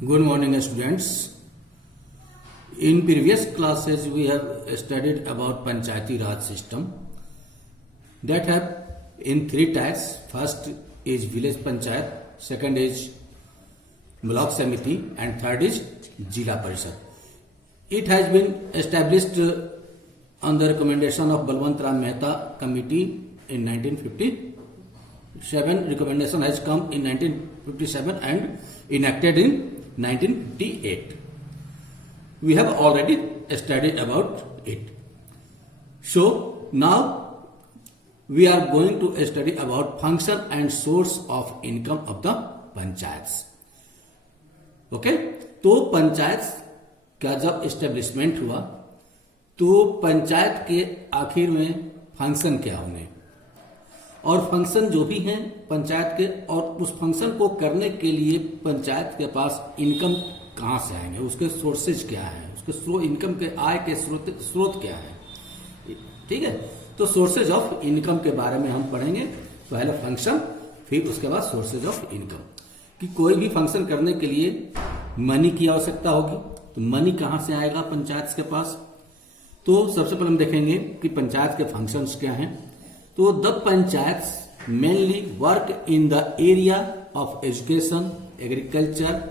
Good morning, students. In previous classes, we have studied about Panchayati Raj system that have in three types. First is village panchayat, second is block samiti, and third is Jila Parishad. It has been established on the recommendation of Balwant Ram Mehta Committee in 1957. Recommendation has come in 1957 and enacted in 1958. We have already studied about it. So now we are going to study about function and source of income of the panchayats. Okay तो पंचायत का जब establishment हुआ तो पंचायत के आखिर में function क्या होंगे और फंक्शन जो भी हैं पंचायत के, और उस फंक्शन को करने के लिए पंचायत के पास इनकम कहाँ से आएंगे, उसके सोर्सेज क्या हैं, उसके इनकम के आय के स्रोत क्या है। ठीक है, तो सोर्सेज ऑफ इनकम के बारे में हम पढ़ेंगे। पहले फंक्शन, फिर उसके बाद सोर्सेज ऑफ इनकम। कि कोई भी फंक्शन करने के लिए मनी की आवश्यकता होगी, तो मनी कहाँ से आएगा पंचायत के पास। तो सबसे पहले हम देखेंगे कि पंचायत के फंक्शंस क्या हैं। तो the panchayat mainly work in the area of education, agriculture,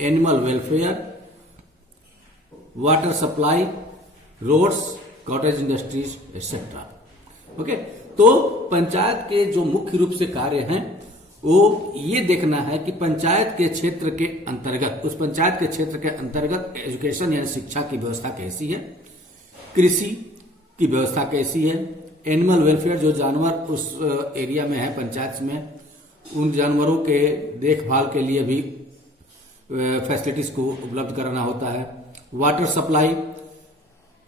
animal welfare, water supply, roads, cottage industries etcetera. Okay, तो पंचायत के जो मुख्य रूप से कार्य हैं वो ये देखना है कि पंचायत के क्षेत्र के अंतर्गत, उस पंचायत के क्षेत्र के अंतर्गत एजुकेशन यानी शिक्षा की व्यवस्था कैसी है, कृषि की व्यवस्था कैसी है, एनिमल वेलफेयर जो जानवर उस एरिया में है पंचायत में, उन जानवरों के देखभाल के लिए भी फैसिलिटीज को उपलब्ध कराना होता है, वाटर सप्लाई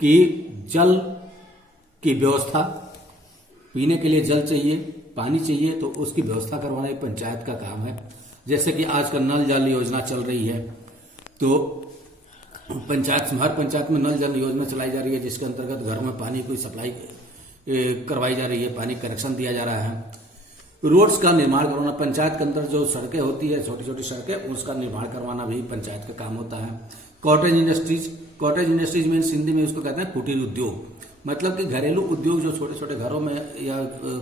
की जल की व्यवस्था, पीने के लिए जल चाहिए, पानी चाहिए, तो उसकी व्यवस्था करवाना एक पंचायत का काम है। जैसे कि आजकल नल जल योजना चल रही है, तो हर पंचायत में नल जल योजना चलाई जा रही है, जिसके अंतर्गत घर में पानी की सप्लाई करवाई जा रही है, पानी कनेक्शन दिया जा रहा है। रोड्स का निर्माण करवाना, पंचायत के अंदर जो सड़कें होती है, छोटी छोटी सड़कें, उसका निर्माण करवाना भी पंचायत का काम होता है। कॉटेज इंडस्ट्रीज मीन्स हिंदी में उसको कहते हैं कुटीर उद्योग, मतलब कि घरेलू उद्योग जो छोटे छोटे घरों में, या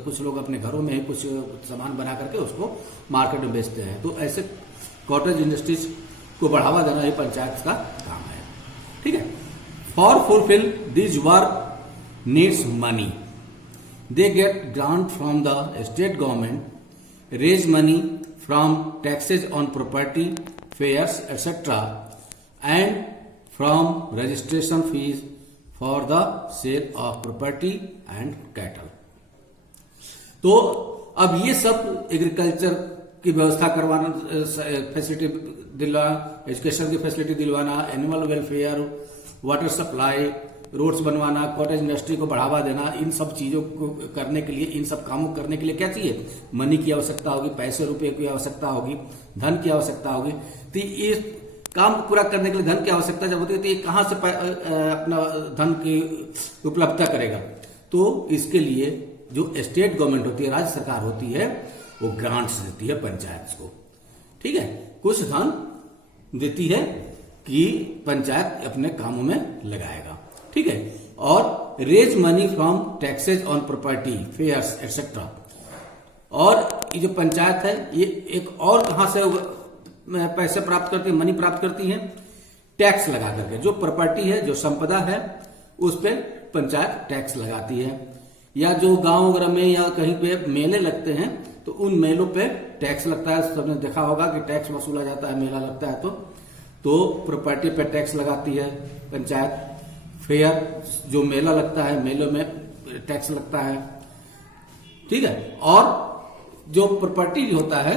कुछ लोग अपने घरों में ही कुछ सामान बना करके उसको मार्केट में बेचते हैं, तो ऐसे कॉटेज इंडस्ट्रीज को बढ़ावा देना ही पंचायत का काम है। ठीक है, for fulfil this work needs money, they get grant from the state government, raise money from taxes on property, fairs etcetera, and from registration fees for the sale of property and cattle. तो अब ये सब agriculture की व्यवस्था करवाना, facility दिलवाना, education की facility दिलवाना, animal welfare, water supply, roads बनवाना, कॉटेज इंडस्ट्री को बढ़ावा देना, इन सब चीजों को करने के लिए, इन सब कामों करने के लिए क्या चाहिए, मनी की आवश्यकता होगी, पैसे रुपए की आवश्यकता होगी, धन की आवश्यकता होगी। तो ये काम पूरा करने के लिए धन की आवश्यकता जब होती है, तो ये कहां से अपना धन की उपलब्धता करेगा। तो इसके लिए जो स्टेट गवर्नमेंट होती है, राज्य सरकार होती है, वो ग्रांट्स देती है पंचायत को। ठीक है, कुछ धन देती है कि पंचायत अपने कामों में लगाएगा। ठीक है, और raise money from taxes on property, fairs etcetera. और ये जो पंचायत है, ये एक और कहां से पैसे प्राप्त करती है, मनी प्राप्त करती है, टैक्स लगा करके। जो प्रॉपर्टी है, जो संपदा है, उस पे पंचायत टैक्स लगाती है। या जो गांव वगैरह में या कहीं पे मेले लगते हैं, तो उन मेलों पे टैक्स लगता है। सबने देखा होगा कि टैक्स वसूला जाता है, मेला लगता है तो प्रॉपर्टी पे टैक्स लगाती है पंचायत। फेयर, जो मेला लगता है, मेलों में टैक्स लगता है। ठीक है, और जो प्रॉपर्टी होता है,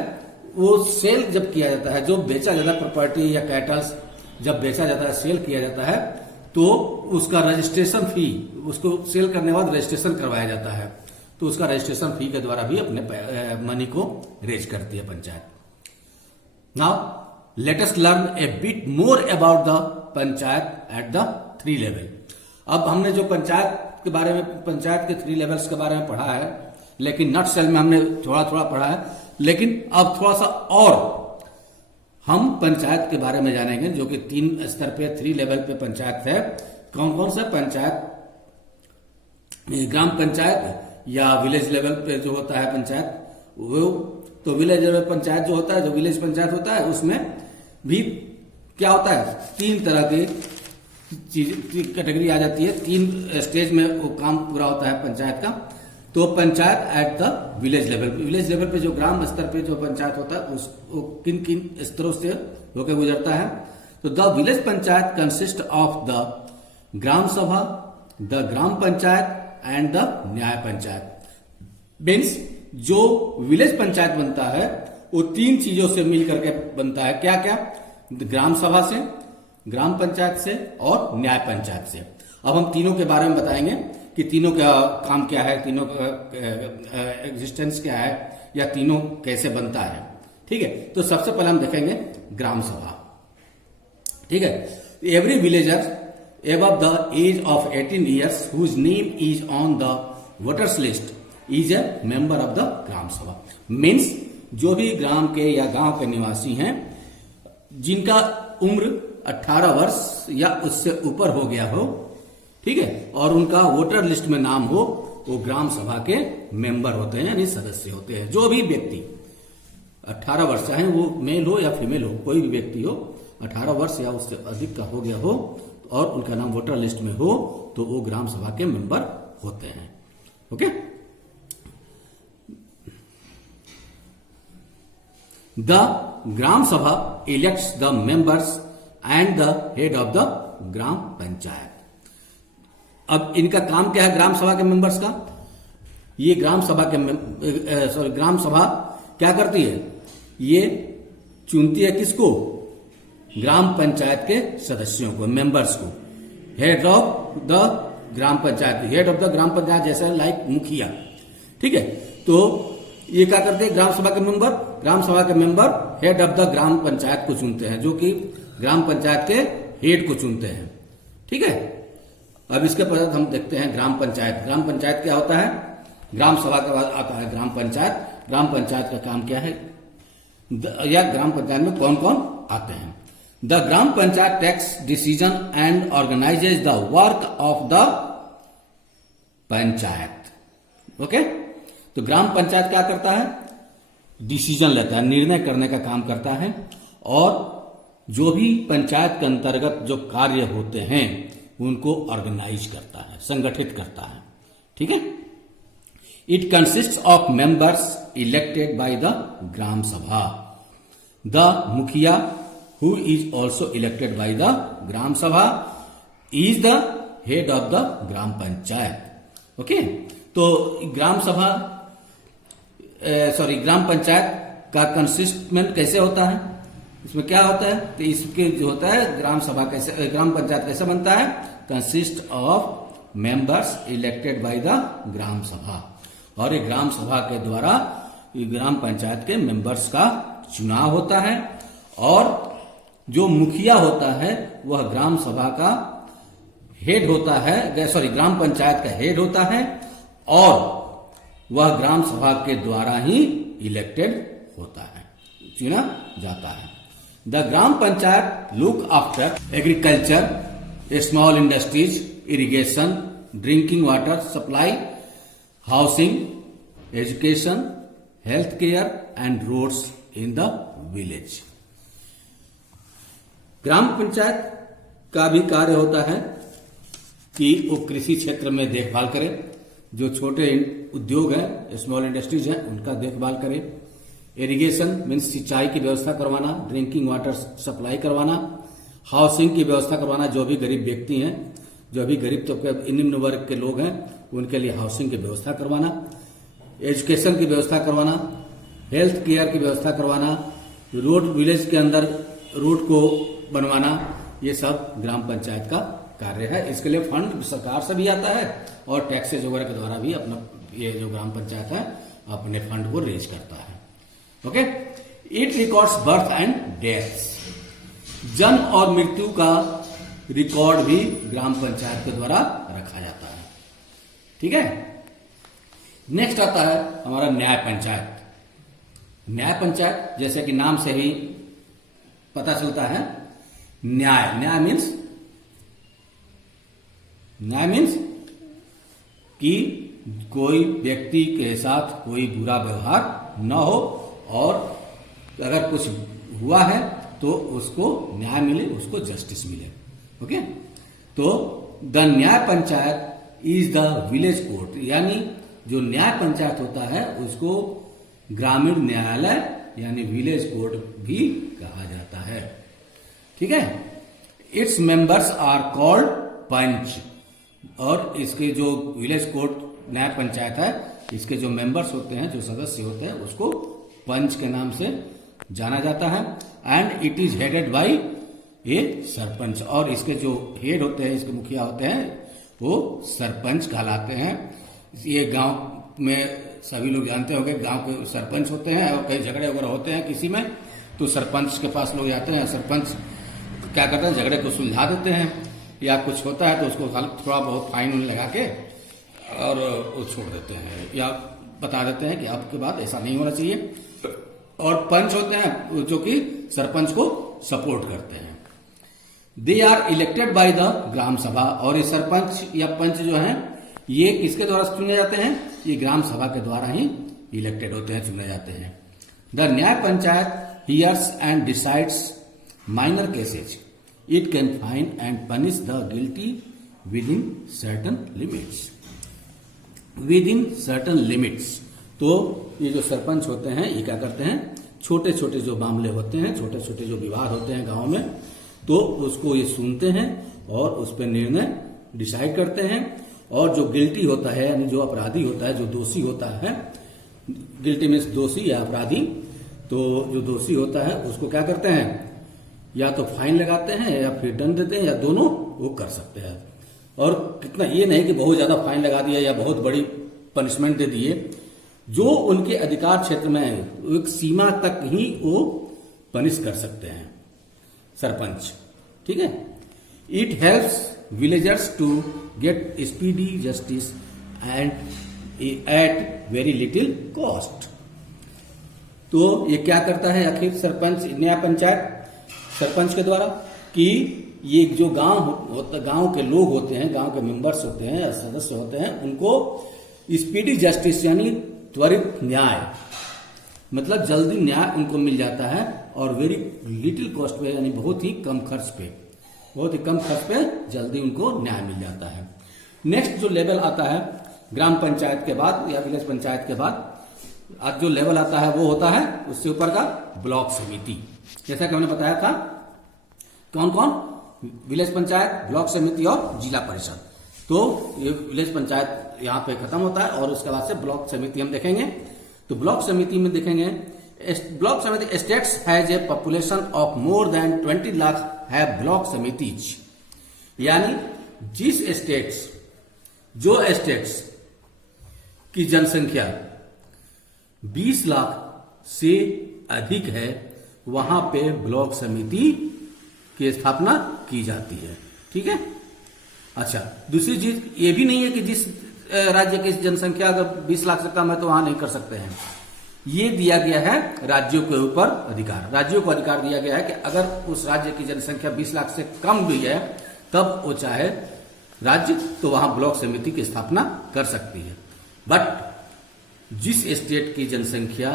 वो सेल जब किया जाता है, जो बेचा जाता है प्रॉपर्टी या कैटल्स जब बेचा जाता है, सेल किया जाता है, तो उसका रजिस्ट्रेशन फी, उसको सेल करने के बाद रजिस्ट्रेशन करवाया जाता है, तो उसका रजिस्ट्रेशन फी के द्वारा भी अपने मनी को रेज करती है panchayat. Now let us learn A bit more about the panchayat at the 3 level. अब हमने जो पंचायत के बारे में, पंचायत के 3 लेवल्स के बारे में पढ़ा है, लेकिन नट सेल में हमने थोड़ा थोड़ा पढ़ा है, लेकिन अब थोड़ा सा और हम पंचायत के बारे में जानेंगे, जो कि 3 स्तर पे 3 लेवल पे पंचायत है। कौन कौन सा पंचायत, ग्राम पंचायत या विलेज लेवल पे जो होता है पंचायत वो। तो विलेज लेवल पंचायत जो होता है, जो विलेज पंचायत होता है, उसमें भी क्या होता है, 3 तरह की चीज कैटेगरी आ जाती है। 3 स्टेज में वो काम पूरा होता है पंचायत का। तो panchayat at the village level, village level पे जो ग्राम स्तर पे जो पंचायत होता है वो किन किन स्तरों से होकर गुजरता है। तो the village panchayat consist of the gram sabha, the gram panchayat and the nyaya panchayat. Means जो विलेज पंचायत बनता है वो 3 चीजों से मिल करके बनता है। क्या क्या? ग्राम सभा से, ग्राम पंचायत से और न्याय पंचायत से। अब हम तीनों के बारे में बताएंगे कि तीनों का काम क्या है, तीनों का एग्जिस्टेंस क्या है, या तीनों कैसे बनता है। ठीक है, तो सबसे पहले हम देखेंगे ग्राम सभा। ठीक है, every villager above the age of 18 years whose name is on the voters list is a member of the ग्राम सभा। मीन्स जो भी ग्राम के या गांव के निवासी हैं जिनका उम्र 18 वर्ष या उससे ऊपर हो गया हो, ठीक है, और उनका वोटर लिस्ट में नाम हो, वो ग्राम सभा के मेंबर होते हैं, यानी सदस्य होते हैं। जो भी व्यक्ति 18 वर्ष, चाहे वो मेल हो या फीमेल हो, कोई भी व्यक्ति हो 18 वर्ष या उससे अधिक का हो गया हो और उनका नाम वोटर लिस्ट में हो, तो वो ग्राम सभा के मेंबर होते हैं। Okay, the gram sabha elects the members and the head of the gram panchayat. अब इनका काम क्या है ग्राम सभा के मेंबर्स का? ये ग्राम सभा के ग्राम सभा क्या करती है? ये चुनती है किसको? ग्राम पंचायत के सदस्यों को, मेंबर्स को। Head of the gram panchayat, head of the gram panchayat जैसे लाइक मुखिया। ठीक है, तो ये क्या करते हैं? ग्राम सभा के मेंबर, ग्राम सभा के member head of the gram panchayat को चुनते हैं, जो कि ग्राम पंचायत के हेड को चुनते हैं। ठीक है, अब इसके पश्चात हम देखते हैं ग्राम पंचायत। ग्राम पंचायत क्या होता है? ग्राम सभा के बाद आता है ग्राम पंचायत। ग्राम पंचायत का काम क्या है, या ग्राम पंचायत में कौन कौन आते हैं? The gram panchayat takes decision and organises the work of the panchayat. Okay, तो ग्राम पंचायत क्या करता है? डिसीजन लेता है, निर्णय करने का काम करता है, और जो भी पंचायत के अंतर्गत जो कार्य होते हैं उनको ऑर्गेनाइज करता है, संगठित करता है। ठीक है, it consist of members elected by the gram sabha. The मुखिया who is also elected by the ग्राम सभा is the head of the gram panchayat. Okay, तो ग्राम सभा ग्राम पंचायत का कंसिस्टमेंट कैसे होता है? इसमें क्या होता है? तो इसके जो होता है ग्राम सभा कैसे, ग्राम पंचायत कैसे बनता है? Consist of members elected by the gram sabha, और ये ग्राम सभा के द्वारा ये ग्राम पंचायत के मेंबर्स का चुनाव होता है, और जो मुखिया होता है वह ग्राम सभा का हेड होता है, ग्राम पंचायत का हेड होता है, और वह ग्राम सभा के द्वारा ही इलेक्टेड होता है, चुना जाता है। The gram panchayat look after agriculture, small industries, irrigation, drinking water supply, housing, education, health care and roads in the village. Gram panchayat का भी कार्य होता है कि वो कृषि क्षेत्र में देखभाल करे, जो छोटे उद्योग हैं, स्मॉल इंडस्ट्रीज हैं, उनका देखभाल करे। इरिगेशन मीन्स सिंचाई की व्यवस्था करवाना, ड्रिंकिंग वाटर सप्लाई करवाना, हाउसिंग की व्यवस्था करवाना, जो भी गरीब व्यक्ति हैं, जो भी गरीब तबके निम्न वर्ग के लोग हैं, उनके लिए हाउसिंग की व्यवस्था करवाना, एजुकेशन की व्यवस्था करवाना, हेल्थ केयर की व्यवस्था करवाना, रोड, विलेज के अंदर रोड को बनवाना, ये सब ग्राम पंचायत का कार्य है। इसके लिए फंड सरकार से भी आता है और टैक्सेज वगैरह के द्वारा भी अपना ये जो ग्राम पंचायत है अपने फंड को रेज करता है। Okay, it records birth and death, जन्म और मृत्यु का रिकॉर्ड भी ग्राम पंचायत के द्वारा रखा जाता है। ठीक है, नेक्स्ट आता है हमारा न्याय पंचायत। न्याय पंचायत जैसे कि नाम से ही पता चलता है न्याय। न्याय मीन्स कि कोई व्यक्ति के साथ कोई बुरा व्यवहार न हो और अगर कुछ हुआ है तो उसको न्याय मिले, उसको जस्टिस मिले। ओके, तो the nyaya panchayat is the village court, यानी जो न्याय पंचायत होता है उसको ग्रामीण न्यायालय यानी विलेज कोर्ट भी कहा जाता है। ठीक है, इट्स मेंबर्स आर कॉल्ड पंच, और इसके जो विलेज कोर्ट न्याय पंचायत है इसके जो मेंबर्स होते हैं, जो सदस्य होते हैं, उसको पंच के नाम से जाना जाता है। And it is headed by a sarpanch, और इसके जो हेड होते हैं, इसके मुखिया होते हैं, वो सरपंच कहलाते हैं। ये गांव में सभी लोग जानते होंगे, गांव के सरपंच होते हैं और कई झगड़े वगैरह होते हैं किसी में, तो सरपंच के पास लोग जाते हैं। सरपंच क्या करते हैं, झगड़े को सुलझा देते हैं, या कुछ होता है तो उसको थोड़ा बहुत फाइन लगा के और वो छोड़ देते हैं, या बता देते हैं कि अब के बाद ऐसा नहीं होना चाहिए। और पंच होते हैं जो कि सरपंच को सपोर्ट करते हैं। They are elected by the gram sabha, और ये सरपंच या पंच जो हैं ये किसके द्वारा चुने जाते हैं, ये ग्राम सभा के द्वारा ही इलेक्टेड होते हैं, चुने जाते हैं। The nyaya panchayat hears and decides minor cases, it can fine and punish the guilty within certain limits. Within certain limits, तो ये जो सरपंच होते हैं ये क्या करते हैं, छोटे छोटे जो मामले होते हैं, छोटे छोटे जो विवाद होते हैं गांव में, तो उसको ये सुनते हैं और उस पर निर्णय डिसाइड करते हैं। और जो गिल्टी होता है यानी जो अपराधी होता है, जो दोषी होता है, गिल्टी मीन्स दोषी या अपराधी, तो जो दोषी होता है उसको क्या करते हैं, या तो फाइन लगाते हैं या फिर दंड देते हैं, या दोनों वो कर सकते हैं। और कितना, ये नहीं कि बहुत ज्यादा फाइन लगा दिया या बहुत बड़ी पनिशमेंट दे दिए, जो उनके अधिकार क्षेत्र में है एक सीमा तक ही वो पनिश कर सकते हैं सरपंच। ठीक है, it helps villagers to get speedy justice and at very little cost. तो ये क्या करता है आखिर सरपंच, न्याय पंचायत सरपंच के द्वारा, कि ये जो गांव के लोग होते हैं, गांव के मेंबर्स होते हैं, सदस्य होते हैं, उनको स्पीडी जस्टिस यानी त्वरित न्याय, मतलब जल्दी न्याय उनको मिल जाता है, और वेरी लिटिल कॉस्ट पे यानी बहुत ही कम खर्च पे जल्दी उनको न्याय मिल जाता है। नेक्स्ट जो लेवल आता है ग्राम पंचायत के बाद या विलेज पंचायत के बाद, आज जो लेवल आता है वो होता है उससे ऊपर का ब्लॉक समिति। जैसा कि हमने बताया था कौन कौन, विलेज पंचायत, ब्लॉक समिति और जिला परिषद। तो ये विलेज पंचायत यहाँ पे खत्म होता है और उसके बाद से ब्लॉक समिति हम देखेंगे। तो ब्लॉक समिति में देखेंगे, ब्लॉक समिति states has a population of more than 20 lakh है ब्लॉक समितिज, यानी जो स्टेट्स की जनसंख्या 20 लाख से अधिक है वहां पे ब्लॉक समिति की स्थापना की जाती है। ठीक है, अच्छा, दूसरी चीज ये भी नहीं है कि जिस राज्य की जनसंख्या अगर 20 लाख से कम है तो वहां नहीं कर सकते हैं। ये दिया गया है राज्यों के ऊपर अधिकार, राज्यों को अधिकार दिया गया है कि अगर उस राज्य की जनसंख्या 20 लाख से कम भी है तब वो चाहे राज्य तो वहां ब्लॉक समिति की स्थापना कर सकती है। बट जिस स्टेट की जनसंख्या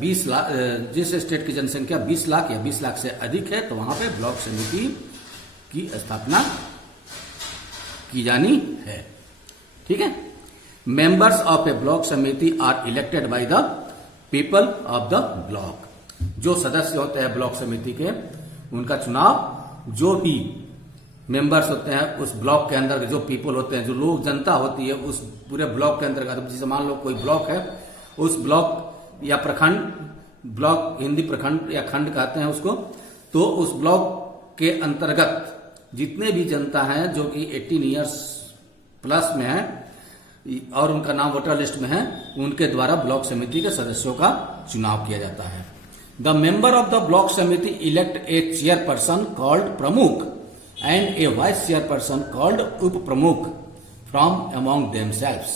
20 लाख, जिस स्टेट की जनसंख्या 20 लाख या 20 लाख से अधिक है तो वहां पे ब्लॉक समिति की स्थापना की जानी है। ठीक है, members of a block samiti are elected by the people of the block. जो सदस्य होते हैं ब्लॉक समिति के, उनका चुनाव जो भी मेंबर्स होते हैं उस ब्लॉक के अंदर, जो पीपल होते हैं, जो लोग, जनता होती है उस पूरे ब्लॉक के अंतर्गत, जैसे मान लो कोई ब्लॉक है, उस ब्लॉक या प्रखंड, ब्लॉक हिंदी प्रखंड या खंड कहते हैं उसको, तो उस ब्लॉक के अंतर्गत जितने भी जनता हैं जो कि 18 ईयर्स प्लस में है और उनका नाम वोटर लिस्ट में है, उनके द्वारा ब्लॉक समिति के सदस्यों का चुनाव किया जाता है। The member of the block समिति इलेक्ट ए चेयरपर्सन कॉल्ड प्रमुख and A vice chairperson called उप प्रमुख फ्रॉम अमॉन्ग देमसेल्व्स।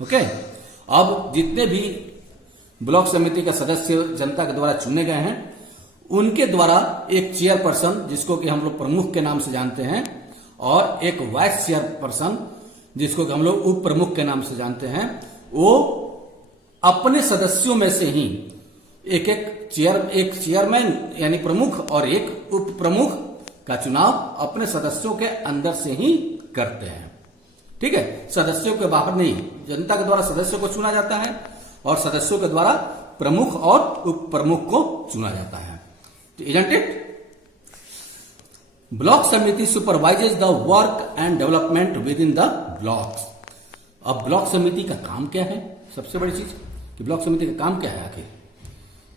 ओके, अब जितने भी ब्लॉक समिति के सदस्य जनता के द्वारा चुने गए हैं उनके द्वारा एक चेयरपर्सन, जिसको कि हम लोग प्रमुख के नाम से जानते हैं, और एक वाइस चेयरपर्सन, जिसको कि हम लोग उप प्रमुख के नाम से जानते हैं, वो अपने सदस्यों में से ही एक चेयरमैन यानी प्रमुख और एक उप प्रमुख का चुनाव अपने सदस्यों के अंदर से ही करते हैं। ठीक है, सदस्यों के बाहर नहीं, जनता के द्वारा सदस्यों को चुना जाता है और सदस्यों के द्वारा प्रमुख और उप प्रमुख को चुना जाता है। Isn't it? ब्लॉक समिति supervises the work and development with in the blocks. अब ब्लॉक समिति का काम क्या है? सबसे बड़ी चीज कि ब्लॉक समिति का काम क्या है, आखिर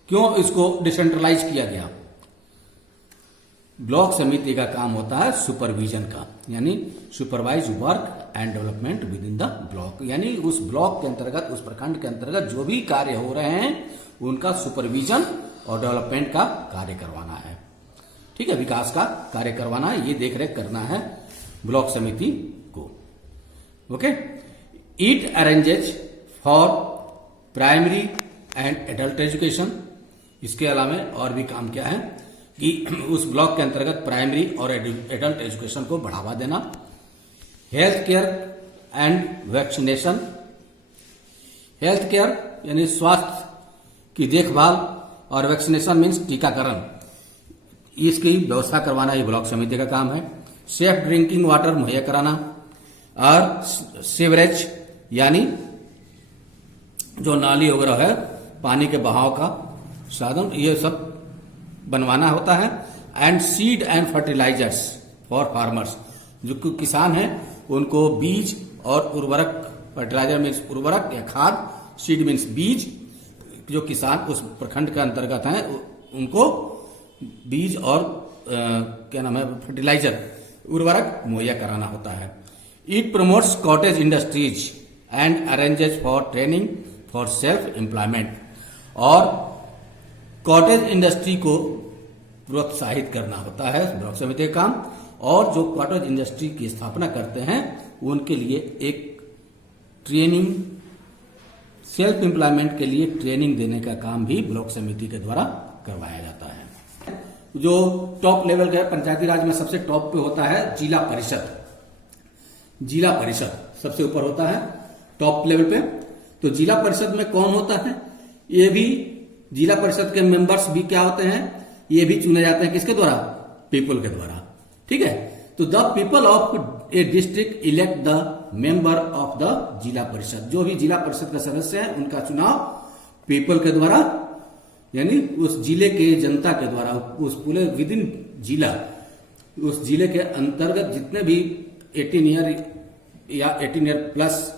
क्यों इसको डिसेंट्रलाइज किया गया? ब्लॉक समिति का काम होता है सुपरविजन का, यानी supervise work and development with in the block, यानी उस ब्लॉक के अंतर्गत, उस प्रखंड के अंतर्गत जो भी कार्य हो रहे हैं उनका सुपरविजन और डेवलपमेंट का कार्य करवाना है। ठीक है, विकास का कार्य करवाना है, ये देखरेख करना है ब्लॉक समिति को। Okay, it अरेंजेज for primary and adult education. इसके अलावा और भी काम क्या है कि उस ब्लॉक के अंतर्गत प्राइमरी और एडल्ट एजुकेशन को बढ़ावा देना, health care and vaccination. Health care यानी स्वास्थ्य की देखभाल और वैक्सीनेशन मीन्स टीकाकरण, इसकी व्यवस्था करवाना ये ब्लॉक समिति का काम है। सेफ ड्रिंकिंग वाटर मुहैया कराना और सीवरेज यानी जो नाली वगैरह है, पानी के बहाव का साधन, ये सब बनवाना होता है। And seed and fertilisers for farmers, जो किसान हैं उनको बीज और उर्वरक, फर्टिलाइजर मीन्स उर्वरक या खाद, सीड मीन्स बीज, जो किसान उस प्रखंड के अंतर्गत हैं उनको बीज और क्या नाम है, फर्टिलाइजर, उर्वरक मुहैया कराना होता है। It promotes cottage industries and अरेंजेज for training for self employment, और कॉटेज इंडस्ट्री को प्रोत्साहित करना होता है ब्लॉक समिति का काम, और जो कॉटेज इंडस्ट्री की स्थापना करते हैं उनके लिए एक ट्रेनिंग, सेल्फ एम्प्लॉयमेंट के लिए ट्रेनिंग देने का काम भी ब्लॉक समिति के द्वारा करवाया जाता है। जो टॉप लेवल का पंचायती राज में सबसे टॉप पे होता है जिला परिषद। जिला परिषद सबसे ऊपर होता है टॉप लेवल पे। तो जिला परिषद में कौन होता है? ये भी जिला परिषद के मेंबर्स भी क्या होते हैं, ये भी चुने जाते हैं किसके द्वारा? पीपल के द्वारा। ठीक है, तो the people of A district elect the member of the zila परिषद। जो भी जिला परिषद का सदस्य है उनका चुनाव पीपल के द्वारा, यानी उस जिले के जनता के द्वारा, उस पूरे विद इन जिला, उस जिले के अंतर्गत जितने भी 18 ईयर या 18 ईयर प्लस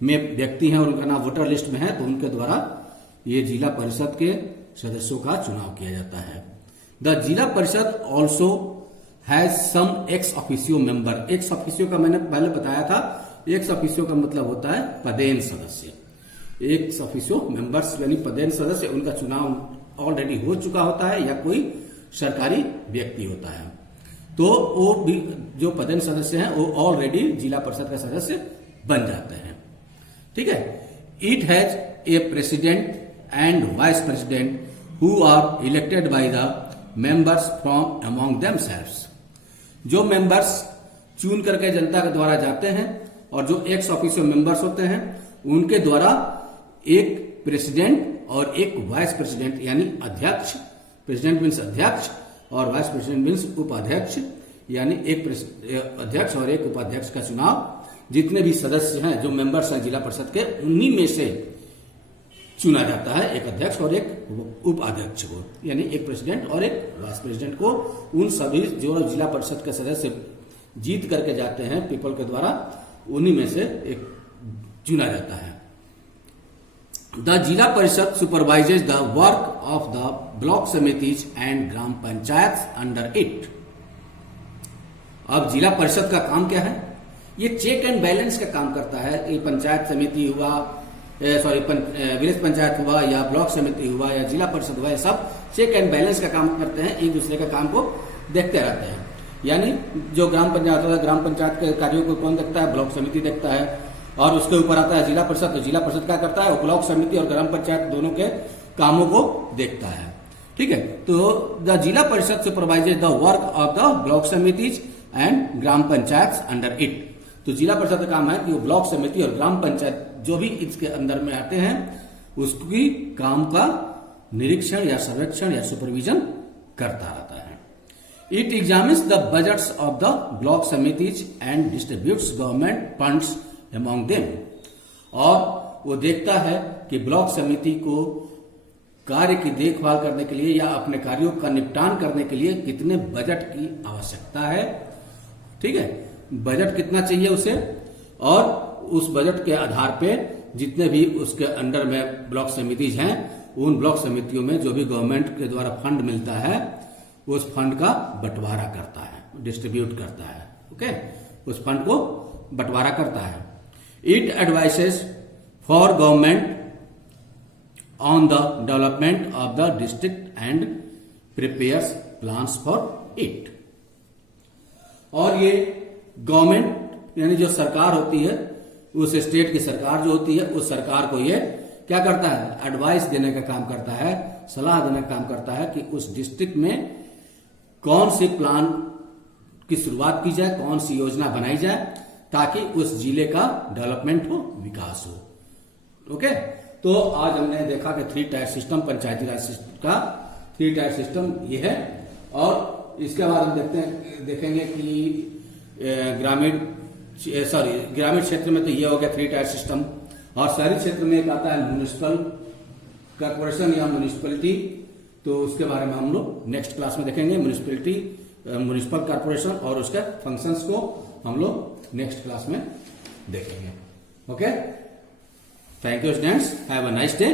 में व्यक्ति हैं और उनका नाम वोटर लिस्ट में है, तो उनके द्वारा ये जिला परिषद के सदस्यों का चुनाव किया जाता है। The zila parishad also has some ex officio member. Ex officio का मैंने पहले बताया था, एक्स ऑफिसियो का मतलब होता है पदेन सदस्य। एक्स ऑफिसियो मेंबर्स यानी पदेन सदस्य, उनका चुनाव ऑलरेडी हो चुका होता है या कोई सरकारी व्यक्ति होता है, तो वो भी जो पदेन सदस्य हैं वो ऑलरेडी जिला परिषद का सदस्य बन जाते हैं। ठीक है, it has a president and vice president who are elected by the members from among themselves. जो मेंबर्स चुन करके जनता के द्वारा जाते हैं और जो एक्स ऑफिसियो मेंबर्स होते हैं उनके द्वारा एक प्रेसिडेंट और एक वाइस प्रेसिडेंट यानी अध्यक्ष, प्रेसिडेंट मीन्स अध्यक्ष और वाइस प्रेसिडेंट मीन्स उपाध्यक्ष, यानी एक अध्यक्ष और एक उपाध्यक्ष का चुनाव जितने भी सदस्य हैं, जो मेंबर्स हैं जिला परिषद के, उन्हीं में से चुना जाता है, एक अध्यक्ष और एक उपाध्यक्ष को, यानी एक प्रेसिडेंट और एक वाइस प्रेसिडेंट को। उन सभी जो जिला परिषद के सदस्य जीत करके जाते हैं पीपल के द्वारा, उन्हीं में से एक चुना जाता है। The zila parishad supervises the work of the block samitis and gram panchayat under it. अब जिला परिषद का काम क्या है? ये चेक एंड बैलेंस का काम करता है। ये पंचायत समिति हुआ, विलेज पंचायत हुआ या ब्लॉक समिति हुआ या जिला परिषद हुआ, ये सब चेक एंड बैलेंस का काम करते हैं, एक दूसरे का काम को देखते रहते हैं। यानी जो ग्राम पंचायत होता है, ग्राम पंचायत के कार्यों को कौन देखता है? ब्लॉक समिति देखता है। और उसके ऊपर आता है जिला परिषद, तो जिला परिषद क्या करता है? वो ब्लॉक समिति और ग्राम पंचायत दोनों के कामों को देखता है। ठीक है। तो the zila parishad supervises the work of the block samitis and gram panchayat under it. तो जिला परिषद का काम है कि वो ब्लॉक समिति और ग्राम पंचायत जो भी इसके अंदर में आते हैं उसकी काम का निरीक्षण या सर्वेक्षण या सुपरविजन करता रहता है। It examines the budgets of the block samitis and distributes government funds among them. और वो देखता है कि ब्लॉक समिति को कार्य की देखभाल करने के लिए या अपने कार्यों का निपटान करने के लिए कितने बजट की आवश्यकता है, ठीक है, बजट कितना चाहिए उसे, और उस बजट के आधार पे जितने भी उसके अंडर में ब्लॉक समितिज हैं उन ब्लॉक समितियों में जो भी गवर्नमेंट के द्वारा फंड मिलता है उस फंड का बंटवारा करता है, डिस्ट्रीब्यूट करता है। ओके, उस फंड को बंटवारा करता है। It advices for government on the development of the district and prepares plans for it. और ये गवर्नमेंट यानी जो सरकार होती है, उस स्टेट की सरकार जो होती है, उस सरकार को ये क्या करता है, एडवाइस देने का काम करता है, सलाह देने का काम करता है कि उस डिस्ट्रिक्ट में कौन से प्लान की शुरुआत की जाए, कौन सी योजना बनाई जाए ताकि उस जिले का डेवलपमेंट हो, विकास हो। ओके, तो आज हमने देखा कि 3 टायर सिस्टम, पंचायती राज सिस्टम का 3 टायर सिस्टम ये है। और इसके बाद हम देखेंगे कि ग्रामीण क्षेत्र में तो ये हो गया 3 टायर सिस्टम, और शहरी क्षेत्र में एक आता है म्युनिसिपल कॉर्पोरेशन या म्युनिसिपलिटी। तो उसके बारे में हम लोग नेक्स्ट क्लास में देखेंगे। म्युनिसिपल कॉर्पोरेशन और उसके फंक्शंस को हम लोग नेक्स्ट क्लास में देखेंगे। Okay, thank you students, have a nice day.